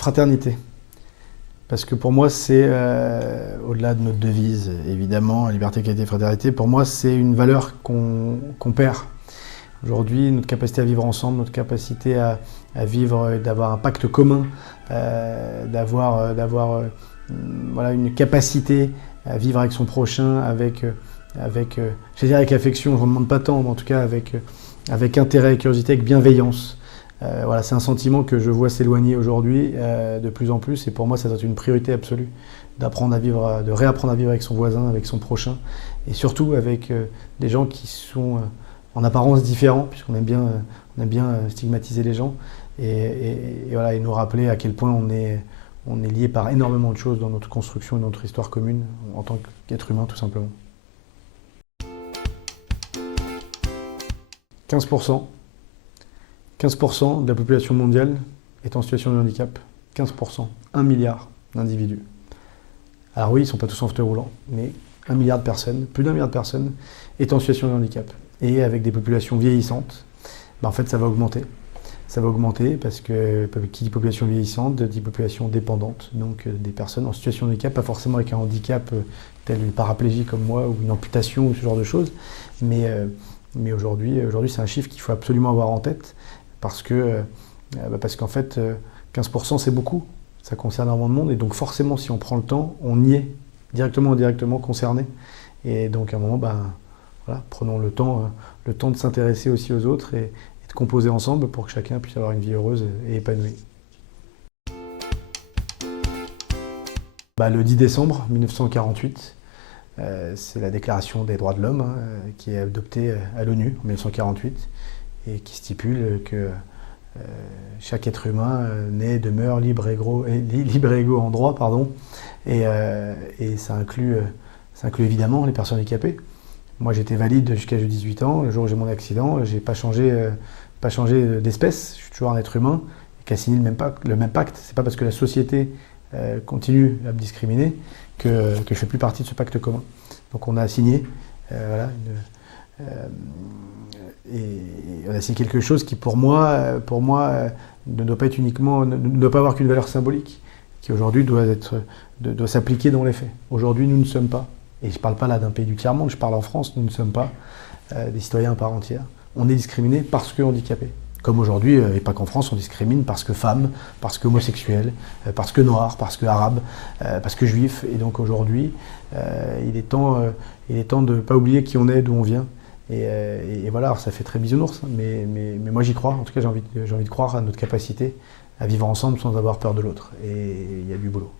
Fraternité. Parce que pour moi, c'est, au-delà de notre devise, évidemment, liberté, égalité, fraternité, pour moi, c'est une valeur qu'on perd. Aujourd'hui, notre capacité à vivre ensemble, notre capacité à vivre, d'avoir un pacte commun, d'avoir voilà, une capacité à vivre avec son prochain, je vais dire avec affection, je ne demande pas tant, mais en tout cas avec intérêt, curiosité, avec bienveillance. Voilà, c'est un sentiment que je vois s'éloigner aujourd'hui de plus en plus, et pour moi, ça doit être une priorité absolue d'apprendre à vivre, de réapprendre à vivre avec son voisin, avec son prochain, et surtout avec des gens qui sont en apparence différents, puisqu'on aime bien stigmatiser les gens, voilà, et nous rappeler à quel point on est lié par énormément de choses dans notre construction et dans notre histoire commune, en tant qu'être humain, tout simplement. 15%. 15% de la population mondiale est en situation de handicap. 15%. 1 milliard d'individus. Alors oui, ils ne sont pas tous en fauteuil roulant, mais 1 milliard de personnes, plus d'1 milliard de personnes, est en situation de handicap. Et avec des populations vieillissantes, en fait, ça va augmenter. Ça va augmenter parce que qui dit population vieillissante dit population dépendante, donc des personnes en situation de handicap, pas forcément avec un handicap tel une paraplégie comme moi ou une amputation ou ce genre de choses, mais aujourd'hui c'est un chiffre qu'il faut absolument avoir en tête parce qu'en fait 15% c'est beaucoup, ça concerne énormément de monde et donc forcément si on prend le temps, on y est directement ou indirectement concerné et donc à un moment voilà, prenons le temps de s'intéresser aussi aux autres et de composer ensemble pour que chacun puisse avoir une vie heureuse et épanouie. Le 10 décembre 1948, c'est la Déclaration des droits de l'homme qui est adoptée à l'ONU en 1948 et qui stipule que chaque être humain naît, demeure libre et égaux en droit, et ça inclut évidemment les personnes handicapées. Moi, j'étais valide jusqu'à 18 ans. Le jour où j'ai mon accident, j'ai pas changé d'espèce. Je suis toujours un être humain qui a signé le même pacte. C'est pas parce que la société continue à me discriminer que je fais plus partie de ce pacte commun. Donc, on a signé, voilà, et on a signé quelque chose qui, pour moi, ne doit pas être ne doit pas avoir qu'une valeur symbolique, qui aujourd'hui doit s'appliquer dans les faits. Aujourd'hui, nous ne sommes pas. Et je ne parle pas là d'un pays du tiers-monde, je parle en France, nous ne sommes pas des citoyens à part entière. On est discriminés parce que handicapés. Comme aujourd'hui, et pas qu'en France, on discrimine parce que femmes, parce qu'homosexuels, parce que noirs, parce que arabes, parce que juifs. Et donc aujourd'hui, il est temps de ne pas oublier qui on est, d'où on vient. Et voilà, alors ça fait très bisounours, mais moi j'y crois. En tout cas, j'ai envie de croire à notre capacité à vivre ensemble sans avoir peur de l'autre. Et il y a du boulot.